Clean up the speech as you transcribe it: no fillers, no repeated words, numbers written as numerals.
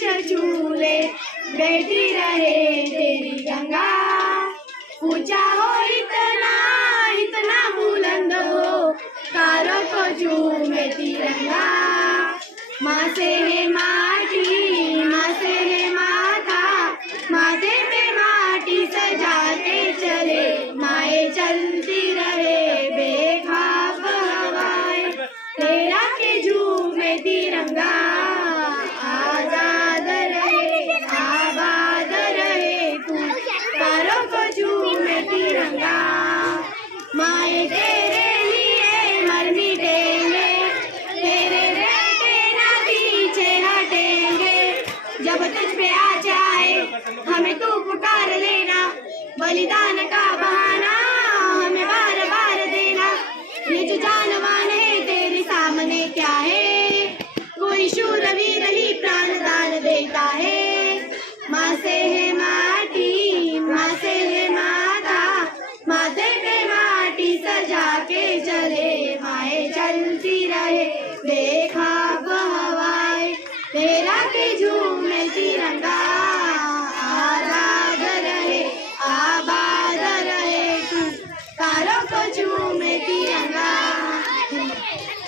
आकाश छूले, बहती रहे तेरी गंगा। ऊंचा हो इतना, इतना बुलंद हो, तारों को झूमे तिरंगा। माँ से है माटी, माँ से है माथा, माथे पे माटी सजाते चले, माए चलती रहे बेखाब हवाएं, तेरा के झूमे तिरंगा। आजाद रहे आबाद रहे तू, तारों को झूमे तिरंगा। माए तेरे लिए मर मिटेंगे, तेरे बेटे ना पीछे हटेंगे। जब तुझ पे आ जाए हमें तू पुकार लेना, बलिदान का बहाना हमें बार बार देना। ये जो जानवान है तेरे सामने क्या है, कोई शूरवीर ही प्राण दान देता है। माँ से है माटी, माँ से है माता, माथे पे माटी सजा के चले, माए चलती रहे।